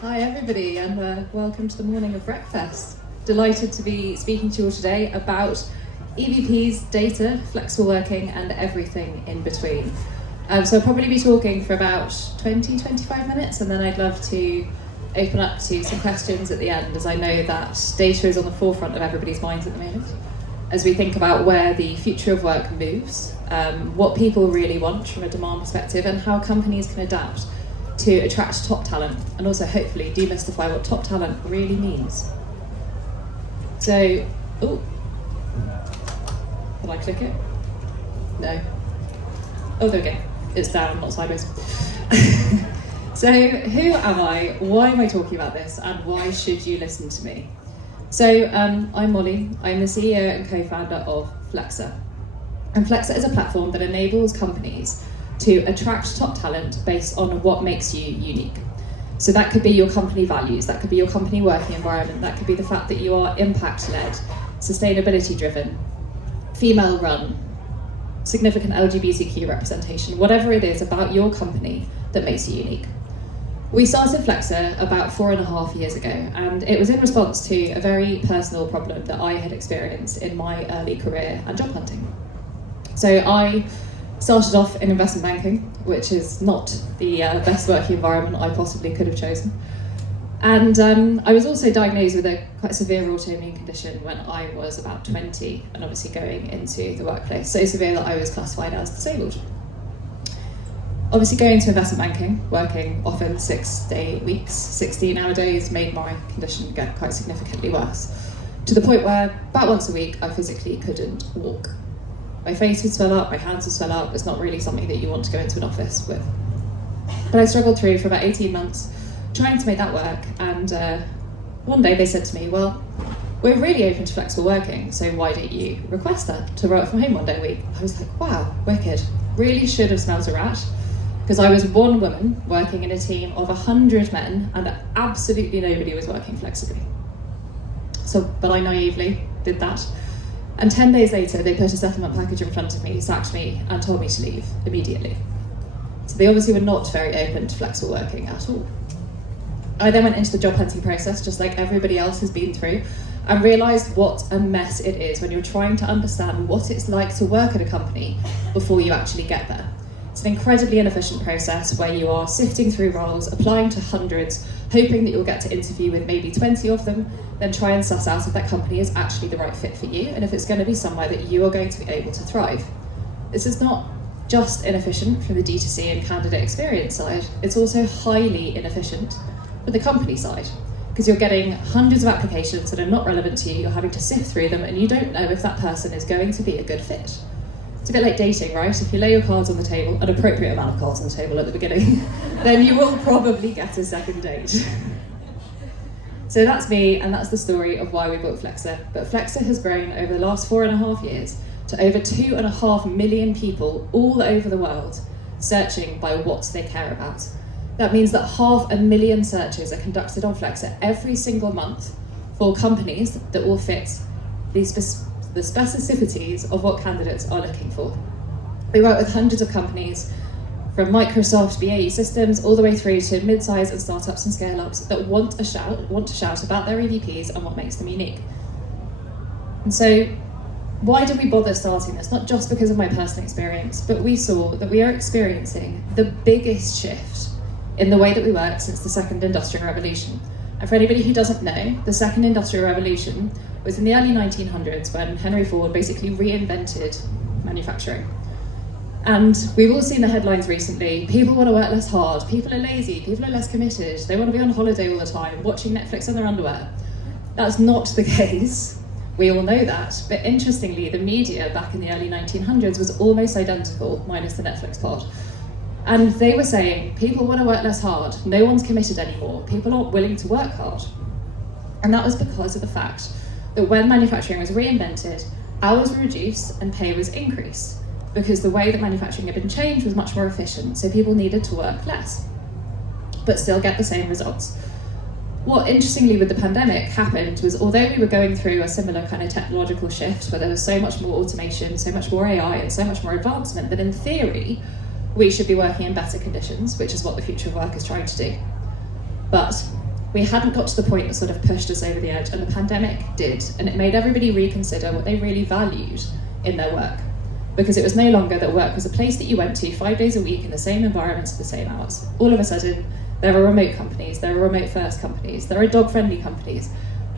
Hi everybody, and welcome to the morning of breakfast. Delighted to be speaking to you all today about EVPs, data, flexible working, and everything in between. So I'll probably be talking for about 20-25 minutes, and then I'd love to open up to some questions at the end, as I know that data is on the forefront of everybody's minds at the moment, as we think about where the future of work moves, what people really want from a demand perspective, and how companies can adapt to attract top talent, and also hopefully demystify what top talent really means. So, can I click it? No. Oh, there we go. It's down, not sideways. So, who am I? Why am I talking about this? And why should you listen to me? So, I'm Molly. I'm the CEO and co-founder of Flexa. And Flexa is a platform that enables companies to attract top talent based on what makes you unique. So that could be your company values, that could be your company working environment, that could be the fact that you are impact-led, sustainability-driven, female-run, significant LGBTQ representation, whatever it is about your company that makes you unique. We started Flexa about 4.5 years ago, and it was in response to a very personal problem that I had experienced in my early career and job hunting. So I started off in investment banking, which is not the best working environment I possibly could have chosen. And I was also diagnosed with a quite severe autoimmune condition when I was about 20, and obviously going into the workplace, so severe that I was classified as disabled. Obviously going to investment banking, working often 6-day weeks, 16-hour days, made my condition get quite significantly worse, to the point where about once a week I physically couldn't walk. My face would swell up, my hands would swell up. It's not really something that you want to go into an office with. But I struggled through for about 18 months trying to make that work, and one day they said to me, well, we're really open to flexible working, so why don't you request that to work from home one day a week? I was like, wow, wicked. Really should have smelled a rat, because I was one woman working in a team of 100 men, and absolutely nobody was working flexibly. But I naively did that. And 10 days later, they put a settlement package in front of me, sacked me, and told me to leave immediately. So they obviously were not very open to flexible working at all. I then went into the job hunting process, just like everybody else has been through, and realised what a mess it is when you're trying to understand what it's like to work at a company before you actually get there. It's an incredibly inefficient process where you are sifting through roles, applying to hundreds, hoping that you'll get to interview with maybe 20 of them, then try and suss out if that company is actually the right fit for you and if it's going to be somewhere that you are going to be able to thrive. This is not just inefficient from the D2C and candidate experience side, it's also highly inefficient for the company side, because you're getting hundreds of applications that are not relevant to you, you're having to sift through them, and you don't know if that person is going to be a good fit. It's a bit like dating, right? If you lay your cards on the table, an appropriate amount of cards on the table at the beginning, then you will probably get a second date. So that's me, and that's the story of why we built Flexa. But Flexa has grown over the last 4.5 years to over 2.5 million people all over the world searching by what they care about. That means that 500,000 searches are conducted on Flexa every single month for companies that will fit the specificities of what candidates are looking for. We work with hundreds of companies, from Microsoft, BAE Systems, all the way through to mid-size and startups and scale-ups that want to shout about their EVPs and what makes them unique. And so, why did we bother starting this? Not just because of my personal experience, but we saw that we are experiencing the biggest shift in the way that we work since the second industrial revolution. And for anybody who doesn't know, the second industrial revolution was in the early 1900s when Henry Ford basically reinvented manufacturing. And we've all seen the headlines recently. People want to work less hard, people are lazy, people are less committed, they want to be on holiday all the time, watching Netflix in their underwear. That's not the case. We all know that. But interestingly, the media back in the early 1900s was almost identical, minus the Netflix part. And they were saying, people want to work less hard, no one's committed anymore, people aren't willing to work hard. And that was because of the fact that when manufacturing was reinvented, hours were reduced and pay was increased, because the way that manufacturing had been changed was much more efficient, so people needed to work less, but still get the same results. What interestingly with the pandemic happened was, although we were going through a similar kind of technological shift where there was so much more automation, so much more AI and so much more advancement, that in theory we should be working in better conditions, which is what the future of work is trying to do. But We hadn't got to the point that sort of pushed us over the edge, and the pandemic did, and it made everybody reconsider what they really valued in their work. Because it was no longer that work was a place that you went to 5 days a week in the same environment at the same hours. All of a sudden, there are remote companies, there are remote first companies, there are dog-friendly companies,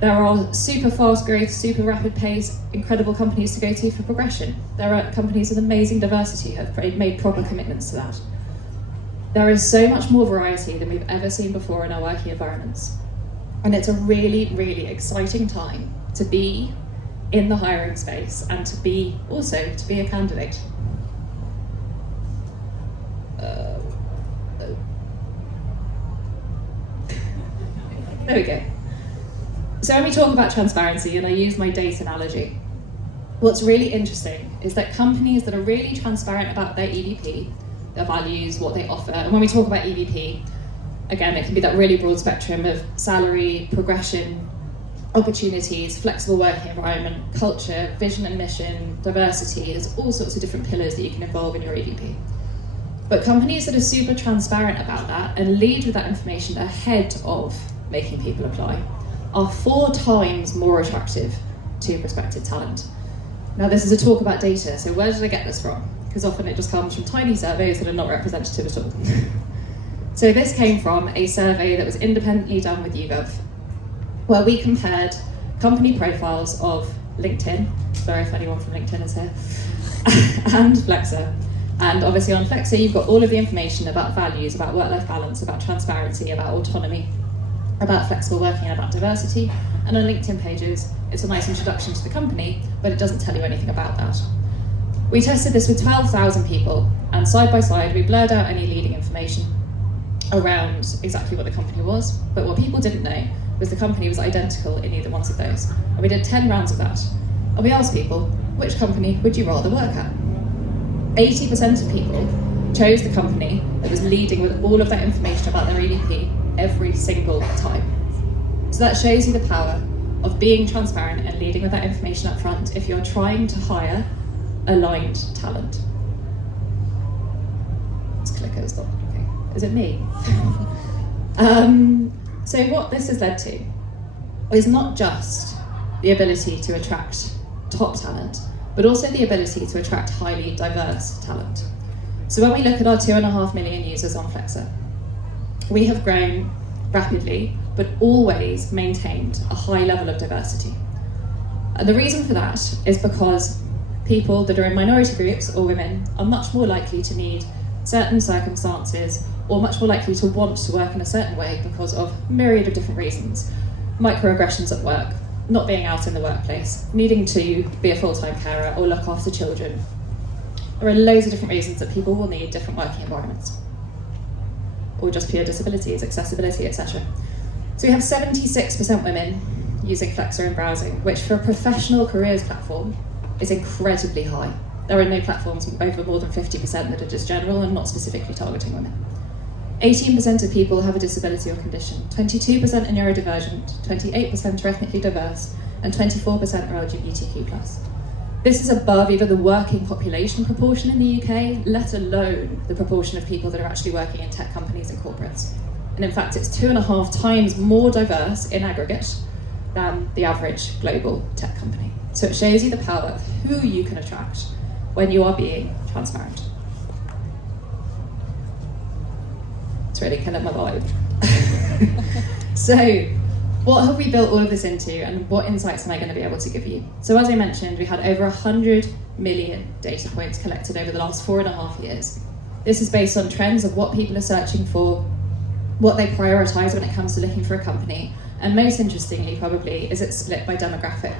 there are super fast growth, super rapid pace, incredible companies to go to for progression. There are companies with amazing diversity who have made proper commitments to that. There is so much more variety than we've ever seen before in our working environments. And it's a really, really exciting time to be in the hiring space and to be a candidate. There we go. So when we talk about transparency, and I use my date analogy, what's really interesting is that companies that are really transparent about their EVP, their values, what they offer, and when we talk about EVP, again, it can be that really broad spectrum of salary, progression, opportunities, flexible working environment, culture, vision and mission, diversity. There's all sorts of different pillars that you can involve in your EVP. But companies that are super transparent about that and lead with that information ahead of making people apply are 4 times more attractive to prospective talent. Now, this is a talk about data, so where did I get this from? Because often it just comes from tiny surveys that are not representative at all. So this came from a survey that was independently done with YouGov, where we compared company profiles of LinkedIn, sorry if anyone from LinkedIn is here, and Flexa. And obviously on Flexa, you've got all of the information about values, about work-life balance, about transparency, about autonomy, about flexible working, and about diversity. And on LinkedIn pages, it's a nice introduction to the company, but it doesn't tell you anything about that. We tested this with 12,000 people, and side by side, we blurred out any leading information around exactly what the company was, but what people didn't know was the company was identical in either one of those. And we did 10 rounds of that. And we asked people, which company would you rather work at? 80% of people chose the company that was leading with all of that information about their EVP every single time. So that shows you the power of being transparent and leading with that information up front if you're trying to hire aligned talent. This clicker is not okay. Is it me? So what this has led to is not just the ability to attract top talent, but also the ability to attract highly diverse talent. So when we look at our 2.5 million users on Flexa, we have grown rapidly, but always maintained a high level of diversity. And the reason for that is because people that are in minority groups or women are much more likely to need certain circumstances or much more likely to want to work in a certain way because of a myriad of different reasons. Microaggressions at work, not being out in the workplace, needing to be a full-time carer or look after children. There are loads of different reasons that people will need different working environments, or just pure disabilities, accessibility, etc. So we have 76% women using Flexa in browsing, which for a professional careers platform is incredibly high. There are no platforms over more than 50% that are just general and not specifically targeting women. 18% of people have a disability or condition, 22% are neurodivergent, 28% are ethnically diverse, and 24% are LGBTQ+. This is above either the working population proportion in the UK, let alone the proportion of people that are actually working in tech companies and corporates. And in fact, it's 2.5 times more diverse in aggregate than the average global tech company. So it shows you the power of who you can attract when you are being transparent. It's really kind of my vibe. So, what have we built all of this into, and what insights am I going to be able to give you? So as I mentioned, we had over 100 million data points collected over the last 4.5 years. This is based on trends of what people are searching for, what they prioritise when it comes to looking for a company, and most interestingly probably is it's split by demographic.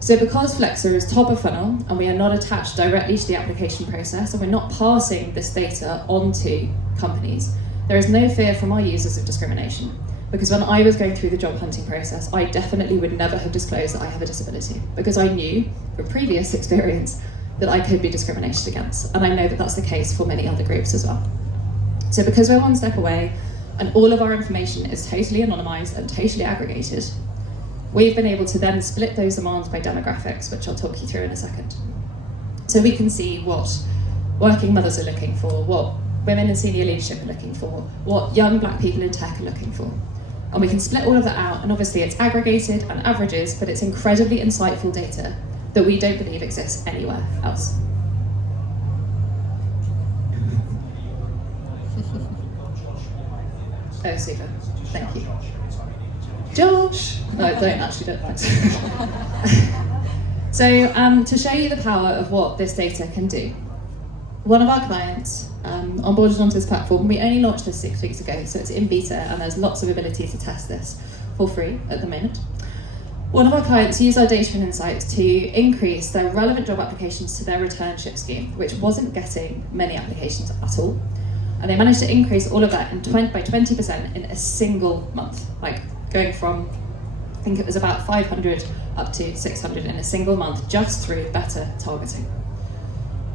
So because Flexa is top of funnel and we are not attached directly to the application process and we're not passing this data onto companies, there is no fear from our users of discrimination. Because when I was going through the job hunting process, I definitely would never have disclosed that I have a disability, because I knew from previous experience that I could be discriminated against. And I know that that's the case for many other groups as well. So because we're one step away and all of our information is totally anonymized and totally aggregated, we've been able to then split those demands by demographics, which I'll talk you through in a second. So we can see what working mothers are looking for, what women in senior leadership are looking for, what young black people in tech are looking for. And we can split all of that out, and obviously it's aggregated and averages, but it's incredibly insightful data that we don't believe exists anywhere else. Oh, super. Thank you. Josh! No, don't mind. So, to show you the power of what this data can do, one of our clients onboarded onto this platform. We only launched this 6 weeks ago, so it's in beta, and there's lots of ability to test this for free at the moment. One of our clients used our data and insights to increase their relevant job applications to their returnship scheme, which wasn't getting many applications at all. And they managed to increase all of that by 20% in a single month, like going from, I think it was about 500 up to 600 in a single month, just through better targeting.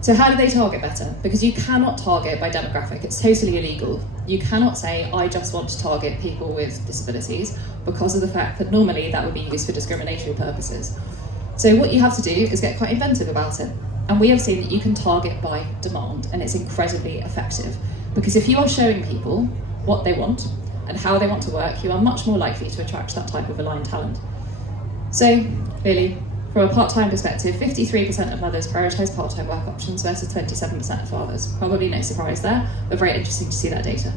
So how do they target better? Because you cannot target by demographic, it's totally illegal. You cannot say, I just want to target people with disabilities, because of the fact that normally that would be used for discriminatory purposes. So what you have to do is get quite inventive about it. And we have seen that you can target by demand, and it's incredibly effective. Because if you are showing people what they want and how they want to work, you are much more likely to attract that type of aligned talent. So really, from a part-time perspective, 53% of mothers prioritise part-time work options versus 27% of fathers. Probably no surprise there, but very interesting to see that data.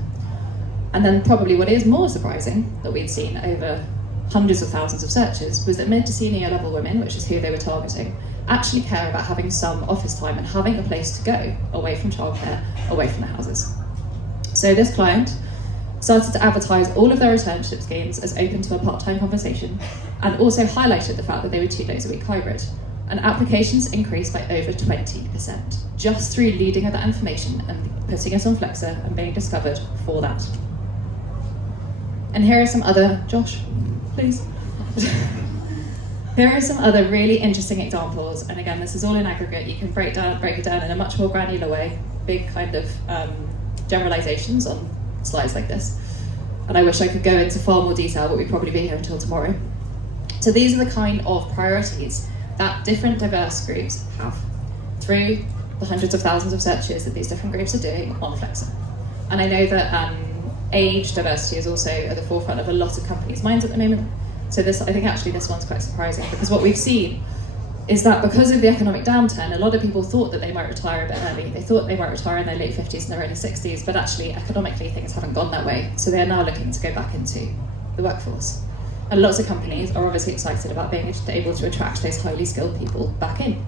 And then probably what is more surprising that we'd seen over hundreds of thousands of searches was that mid to senior level women, which is who they were targeting, actually care about having some office time and having a place to go away from childcare, away from the houses. So this client started to advertise all of their returnship schemes as open to a part-time conversation, and also highlighted the fact that they were 2 days a week hybrid. And applications increased by over 20%, just through leading with that information and putting it on Flexa and being discovered for that. And here are some other, Josh, please. Here are some other really interesting examples, and again, this is all in aggregate. You can break it down in a much more granular way, big kind of generalizations on slides like this. And I wish I could go into far more detail, but we'd probably be here until tomorrow. So these are the kind of priorities that different diverse groups have through the hundreds of thousands of searches that these different groups are doing on Flexa. And I know that age diversity is also at the forefront of a lot of companies' minds at the moment. So this, I think actually this one's quite surprising, because what we've seen is that because of the economic downturn, a lot of people thought that they might retire a bit early. They thought they might retire in their late 50s and their early 60s, but actually economically things haven't gone that way. So they're now looking to go back into the workforce. And lots of companies are obviously excited about being able to attract those highly skilled people back in.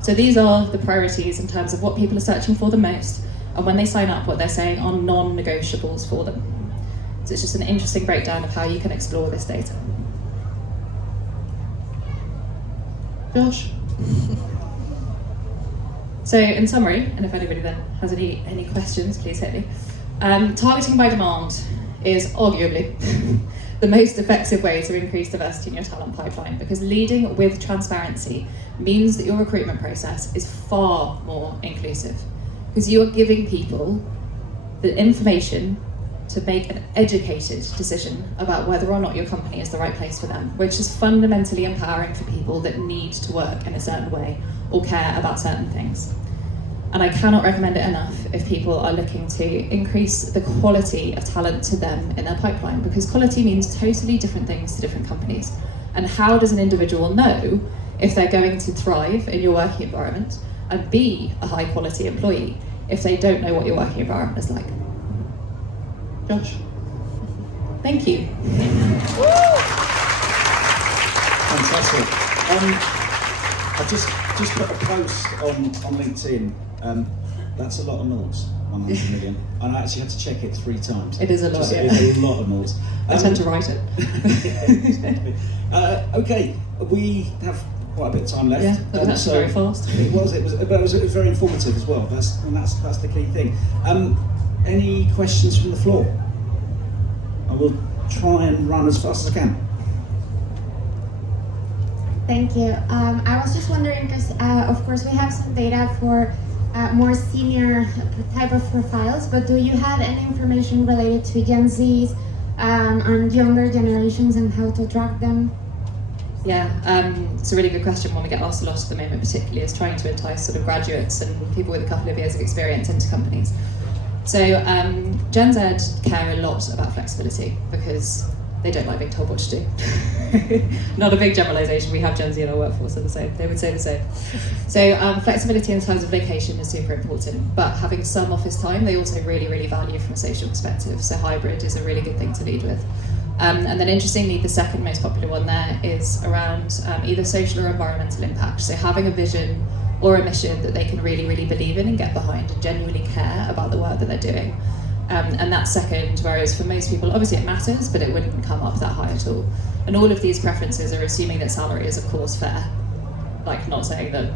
So these are the priorities in terms of what people are searching for the most, and when they sign up, what they're saying are non-negotiables for them. So it's just an interesting breakdown of how you can explore this data. Josh? So in summary, and if anybody then has any questions, please hit me. Targeting by demand is arguably the most effective way to increase diversity in your talent pipeline, because leading with transparency means that your recruitment process is far more inclusive, because you are giving people the information to make an educated decision about whether or not your company is the right place for them, which is fundamentally empowering for people that need to work in a certain way or care about certain things. And I cannot recommend it enough if people are looking to increase the quality of talent to them in their pipeline, because quality means totally different things to different companies. And how does an individual know if they're going to thrive in your working environment and be a high quality employee if they don't know what your working environment is like? Josh? Thank you. Fantastic. I just put a post on LinkedIn. That's a lot of noughts, 100 million. And I actually had to check it 3 times. It is a lot, yeah. It's a lot of noughts. I tend to write it. Okay, we have quite a bit of time left. Yeah, that was actually very fast. It was very informative as well. That's the key thing. Any questions from the floor? I will try and run as fast as I can. Thank you. I was just wondering, because of course we have some data for more senior type of profiles, but do you have any information related to Gen Zs and younger generations and how to track them? Yeah, it's a really good question. One we get asked a lot at the moment, particularly, is trying to entice sort of graduates and people with a couple of years of experience into companies. So Gen Z care a lot about flexibility because they don't like being told what to do. Not a big generalisation, we have Gen Z in our workforce, so they would say the same. So flexibility in terms of location is super important, but having some office time they also really, really value from a social perspective, so hybrid is a really good thing to lead with. And then interestingly, the second most popular one there is around either social or environmental impact, so having a vision or a mission that they can really, really believe in and get behind and genuinely care about the work that they're doing. And that's second, whereas for most people, obviously it matters, but it wouldn't come up that high at all. And all of these preferences are assuming that salary is, of course, fair. Like, not saying that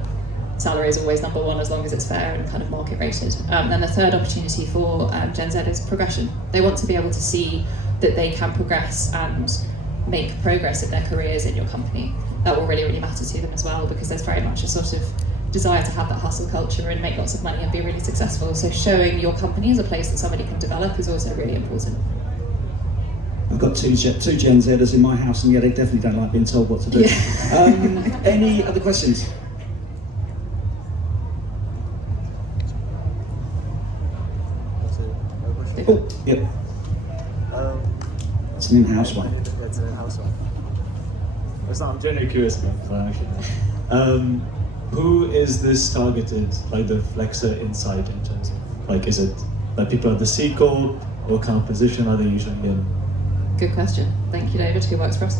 salary is always number one as long as it's fair and kind of market rated. And the third opportunity for Gen Z is progression. They want to be able to see that they can progress and make progress in their careers in your company. That will really, really matter to them as well, because there's very much a sort of desire to have that hustle culture and make lots of money and be really successful. So showing your company as a place that somebody can develop is also really important. I've got two Gen Zers in my house, and yeah, they definitely don't like being told what to do. Yeah. Any other questions? Oh, yep. It's an in-house one. It's an in-house one. I'm genuinely curious about that, actually. Who is this targeted, like the Flexa Insight in terms of, like, is it like people at the C Corp, or what kind of position are they usually in? Good question. Thank you, David, who works for us.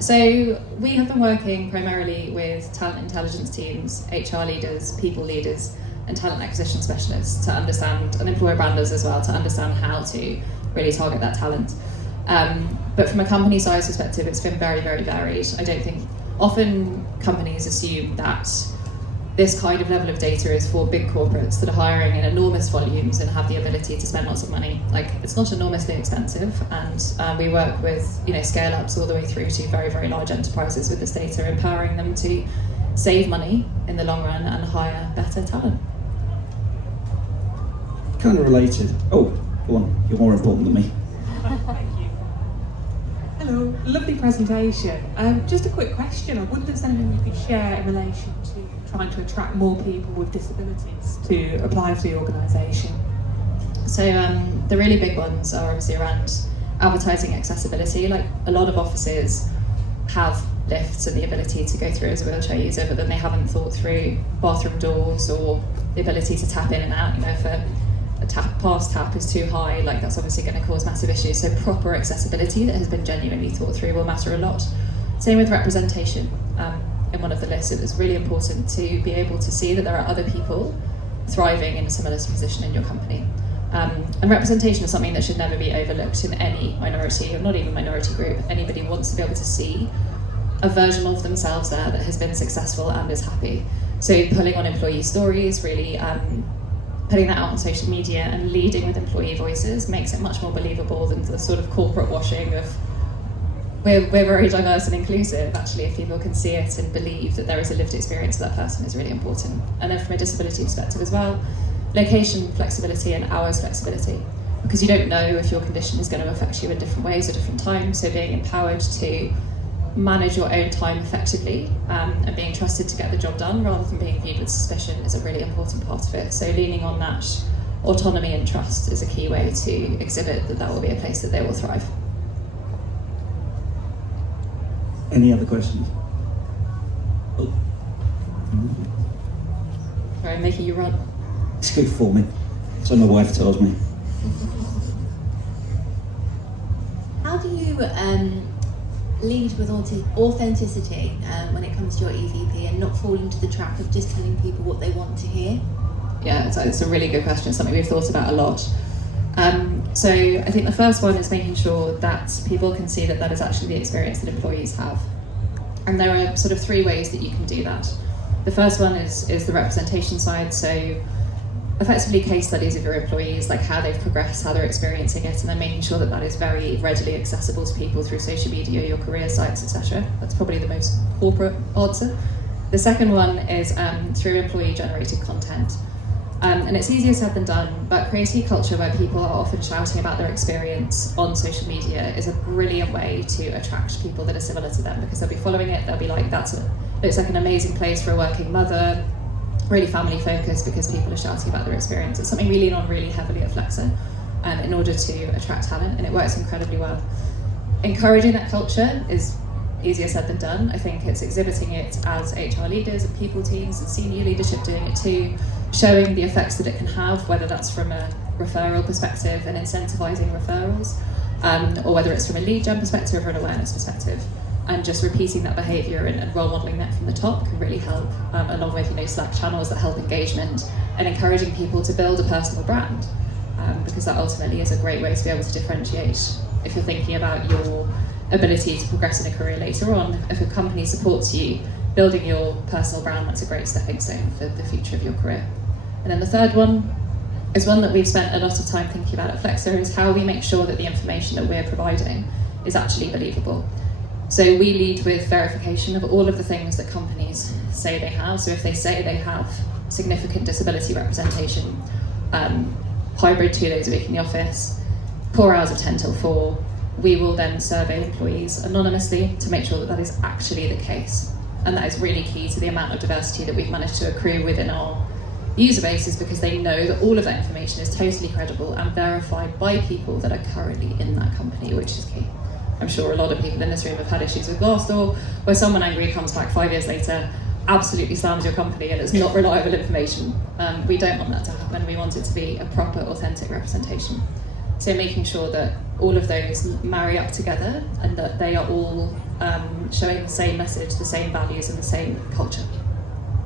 So we have been working primarily with talent intelligence teams, HR leaders, people leaders, and talent acquisition specialists to understand, and employer branders as well, to understand how to really target that talent. But from a company size perspective, it's been very, very varied. I don't think, often companies assume that this kind of level of data is for big corporates that are hiring in enormous volumes and have the ability to spend lots of money. Like, it's not enormously expensive, and we work with, you know, scale-ups all the way through to very, very large enterprises with this data, empowering them to save money in the long run and hire better talent. Kind of related. Oh, go on, you're more important than me. Thank you. Hello, lovely presentation. Just a quick question. I wonder if there's anything you could share in relation to trying to attract more people with disabilities to apply for the organisation. So the really big ones are obviously around advertising accessibility. Like, a lot of offices have lifts and the ability to go through as a wheelchair user, but then they haven't thought through bathroom doors or the ability to tap in and out. You know, if a pass tap is too high, like, that's obviously going to cause massive issues. So proper accessibility that has been genuinely thought through will matter a lot. Same with representation. In one of the lists, it was really important to be able to see that there are other people thriving in a similar position in your company. And representation is something that should never be overlooked in any minority, or not even minority group. Anybody wants to be able to see a version of themselves there that has been successful and is happy. So pulling on employee stories, really putting that out on social media and leading with employee voices makes it much more believable than the sort of corporate washing of we're very diverse and inclusive. Actually, if people can see it and believe that there is a lived experience of that person, is really important. And then from a disability perspective as well, location flexibility and hours flexibility, because you don't know if your condition is going to affect you in different ways at different times. So being empowered to manage your own time effectively and being trusted to get the job done rather than being viewed with suspicion is a really important part of it. So leaning on that autonomy and trust is a key way to exhibit that will be a place that they will thrive. Any other questions? Oh. Sorry, I'm making you run. It's good for me, so my wife tells me. How do you lead with authenticity when it comes to your EVP and not fall into the trap of just telling people what they want to hear? Yeah, it's a really good question, something we've thought about a lot. So I think the first one is making sure that people can see that that is actually the experience that employees have. And there are sort of three ways that you can do that. The first one is the representation side, so effectively case studies of your employees, like how they've progressed, how they're experiencing it, and then making sure that that is very readily accessible to people through social media, your career sites, etc. That's probably the most corporate answer. The second one is through employee-generated content. And it's easier said than done, but creating a culture where people are often shouting about their experience on social media is a brilliant way to attract people that are similar to them, because they'll be following it, they'll be like, looks like an amazing place for a working mother, really family focused because people are shouting about their experience. It's something we lean on really heavily at Flexa in order to attract talent, and it works incredibly well. Encouraging that culture is easier said than done. I think it's exhibiting it as HR leaders and people teams and senior leadership doing it too, showing the effects that it can have, whether that's from a referral perspective and incentivizing referrals, or whether it's from a lead gen perspective or an awareness perspective. And just repeating that behaviour and role modelling that from the top can really help, along with Slack channels that help engagement and encouraging people to build a personal brand, because that ultimately is a great way to be able to differentiate. If you're thinking about your ability to progress in a career later on, if a company supports you building your personal brand, that's a great stepping stone for the future of your career. And then the third one is one that we've spent a lot of time thinking about at Flexa, is how we make sure that the information that we're providing is actually believable. So we lead with verification of all of the things that companies say they have. So if they say they have significant disability representation, hybrid 2 days a week in the office, core hours of 10 till 4, we will then survey employees anonymously to make sure that that is actually the case. And that is really key to the amount of diversity that we've managed to accrue within our user bases, because they know that all of that information is totally credible and verified by people that are currently in that company, which is key. I'm sure a lot of people in this room have had issues with Glassdoor, where someone angry comes back 5 years later, absolutely slams your company, and it's not reliable information. We don't want that to happen. We want it to be a proper, authentic representation. So making sure that all of those marry up together and that they are all showing the same message, the same values and the same culture.